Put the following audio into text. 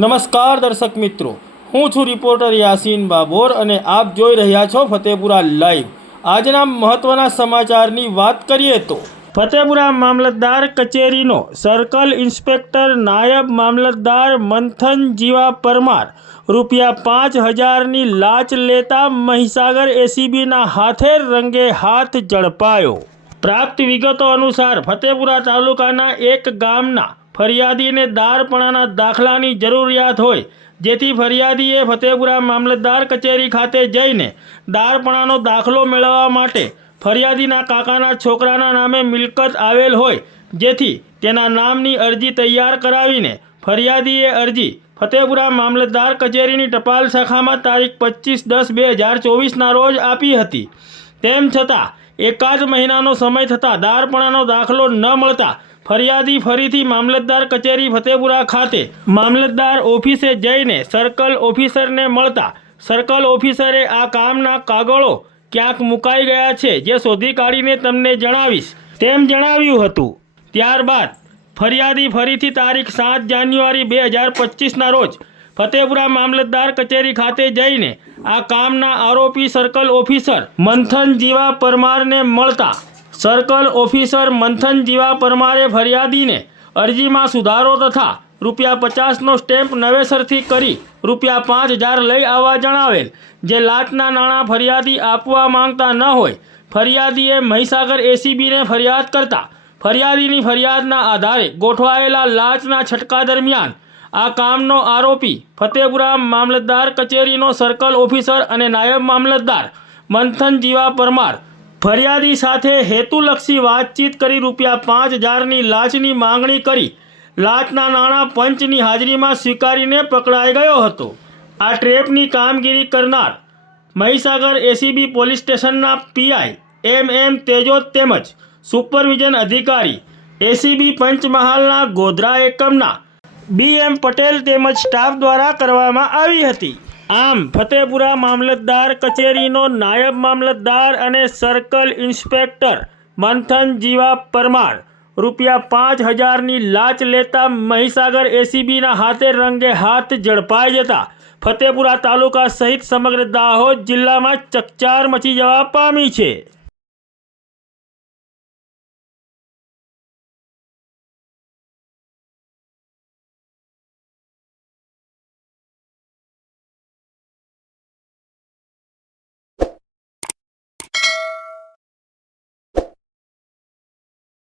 નમસ્કાર દર્શક મિત્રો, હું છું રિપોર્ટર યાસીન બાબોર અને આપ જોઈ રહ્યા છો ફતેપુરા લાઈવ। આજના મહત્વના સમાચારની વાત કરીએ તો ફતેપુરા મામલતદાર કચેરીનો સર્કલ ઇન્સ્પેક્ટર નાયબ મામલતદાર મંથન જીવા પરમાર ₹5000ની લાંચ લેતા મહીસાગર એસીબીના હાથે રંગે હાથ ઝડપાયો। પ્રાપ્ત વિગતો અનુસાર ફતેપુરા તાલુકાના એક ગામના ફરિયાદીને દારપણાના દાખલાની જરૂરિયાત હોય, જેથી ફરિયાદીએ ફતેપુરા મામલતદાર કચેરી ખાતે જઈને દારપણાનો દાખલો મેળવવા માટે ફરિયાદીના કાકાના છોકરાના નામે મિલકત આવેલ હોય, જેથી તેના નામની અરજી તૈયાર કરાવીને ફરિયાદીએ અરજી ફતેપુરા મામલતદાર કચેરીની ટપાલ શાખામાં તારીખ 25/10/2024ના રોજ આપી હતી। તેમ છતાં એકાદ મહિનાનો સમય થતાં દારપણાનો દાખલો ન મળતા ફરિયાદી ફરીથી મામલતદાર કચેરી ફતેપુરા ખાતે મામલતદાર ઓફિસે જઈને સર્કલ ઓફિસરને મળતા સર્કલ ઓફિસરે આ કામના કાગળો ક્યાંક મુકાઈ ગયા છે, જે શોધી કાઢીને તમને જણાવીશ તેમ જણાવ્યું હતું। ત્યારબાદ ફરિયાદી ફરીથી તારીખ 7 જાન્યુઆરી 2025ના રોજ ફતેપુરા મામલતદાર કચેરી ખાતે જઈને આ કામના આરોપી સર્કલ ઓફિસર મંથન જીવા પરમારને મળતા સર્કલ ઓફિસર મંથન જીવા પરમારે ફરિયાદીને અરજીમાં સુધારો તથા ₹50નો સ્ટેમ્પ નવેસરથી કરી ₹5000 લઈ આવવા જણાવેલ। જે લાંચના નાણાં ફરિયાદી આપવા માંગતા ન હોય, ફરિયાદીએ મહીસાગર એસીબીને ફરિયાદ કરતા ફરિયાદીની ફરિયાદના આધારે ગોઠવાયેલા લાંચના છટકા દરમિયાન આ કામનો આરોપી ફતેપુરા મામલતદાર કચેરીનો સર્કલ ઓફિસર અને નાયબ મામલતદાર મંથન જીવા પરમાર ફરિયાદી સાથે હેતુલક્ષી વાતચીત કરી ₹5000ની લાંચની માંગણી કરી લાંચના નાણાં પંચની હાજરીમાં સ્વીકારીને પકડાઈ ગયો હતો। આ ટ્રેપની કામગીરી કરનાર મહીસાગર એસીબી પોલીસ સ્ટેશનના પીઆઈ MM તેજોત તેમજ સુપરવિઝન અધિકારી એસીબી પંચમહાલના ગોધરા એકમના BM પટેલ તેમજ સ્ટાફ દ્વારા કરવામાં આવી હતી। આમ ફતેપુરા મામલતદાર કચેરીનો નાયબ મામલતદાર અને સર્કલ ઇન્સ્પેક્ટર મંથન જીવા પરમાર ₹5000ની લાંચ લેતા મહીસાગર એસીબીના હાથે રંગે હાથ ઝડપાઈ જતા ફતેપુરા તાલુકા સહિત સમગ્ર દાહોદ જિલ્લામાં ચકચાર મચી જવા પામી છે।